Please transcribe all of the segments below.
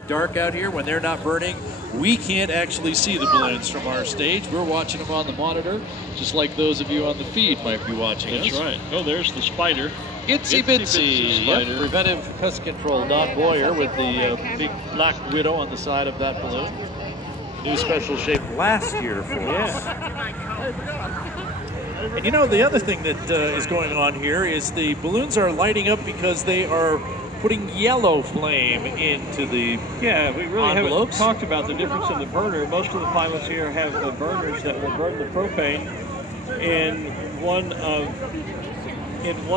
Dark out here when they're not burning. We can't actually see the balloons from our stage. We're watching them on the monitor, just like those of you on the feed might be watching us. That's right. Oh, there's the spider. Itsy Bitsy. Yep, preventive pest control. Don Boyer with the big black widow on the side of that balloon. New special shape last year for us. And you know, the other thing that is going on here is the balloons are lighting up because they are putting yellow flame into the we really envelopes. Haven't talked about the difference in the burner. Most of the pilots here have the burners that will burn the propane in one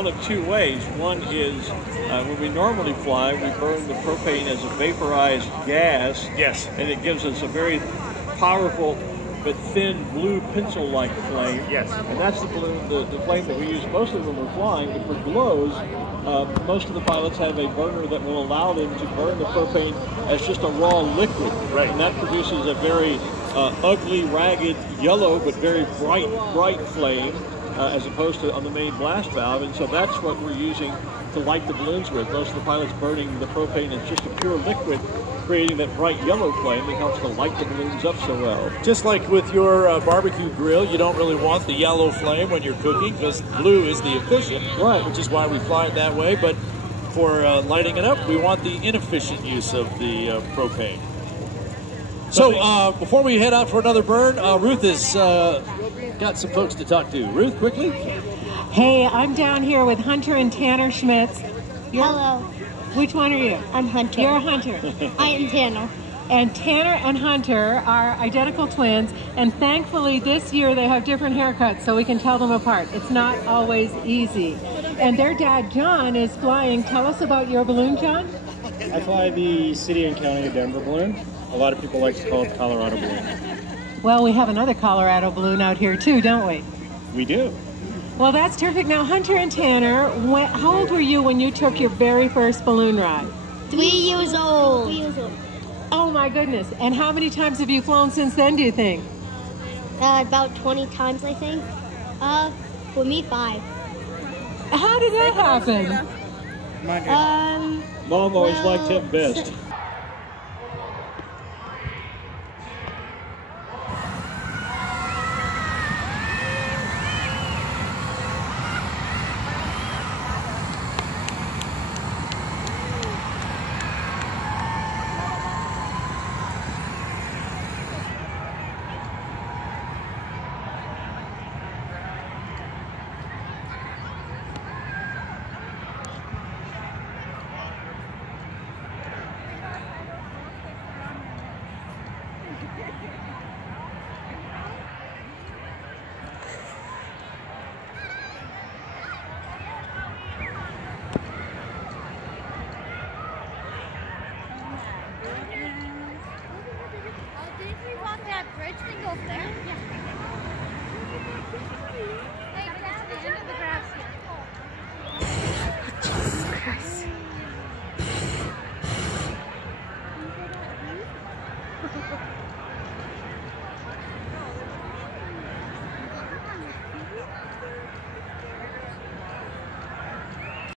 of two ways. One is when we normally fly, we burn the propane as a vaporized gas. Yes. And it gives us a very powerful but thin blue pencil-like flame. Yes. And that's the balloon, the flame that we use mostly when we're flying. But for glows, most of the pilots have a burner that will allow them to burn the propane as just a raw liquid. Right. And that produces a very ugly, ragged, yellow, but very bright flame, as opposed to on the main blast valve. And so that's what we're using to light the balloons with. Most of the pilots burning the propane as just a pure liquid, creating that bright yellow flame that helps to light the balloons up so well. Just like with your barbecue grill, you don't really want the yellow flame when you're cooking because blue is the efficient, right? Which is why we fly it that way. But for lighting it up, we want the inefficient use of the propane. So before we head out for another burn, Ruth has got some folks to talk to. Ruth, quickly. Hey, I'm down here with Hunter and Tanner Schmitz. Hello. Which one are you? I'm Hunter. You're Hunter. I am Tanner. And Tanner and Hunter are identical twins, and thankfully this year they have different haircuts so we can tell them apart. It's not always easy. And their dad, John, is flying. Tell us about your balloon, John. I fly the City and County of Denver balloon. A lot of people like to call it Colorado balloon. Well, we have another Colorado balloon out here too, don't we? We do. Well, that's terrific. Now, Hunter and Tanner, how old were you when you took your very first balloon ride? 3 years old. 3 years old. Oh, my goodness. And how many times have you flown since then, do you think? About 20 times, I think. For me, 5. How did that happen? Mom always liked him best. Yes.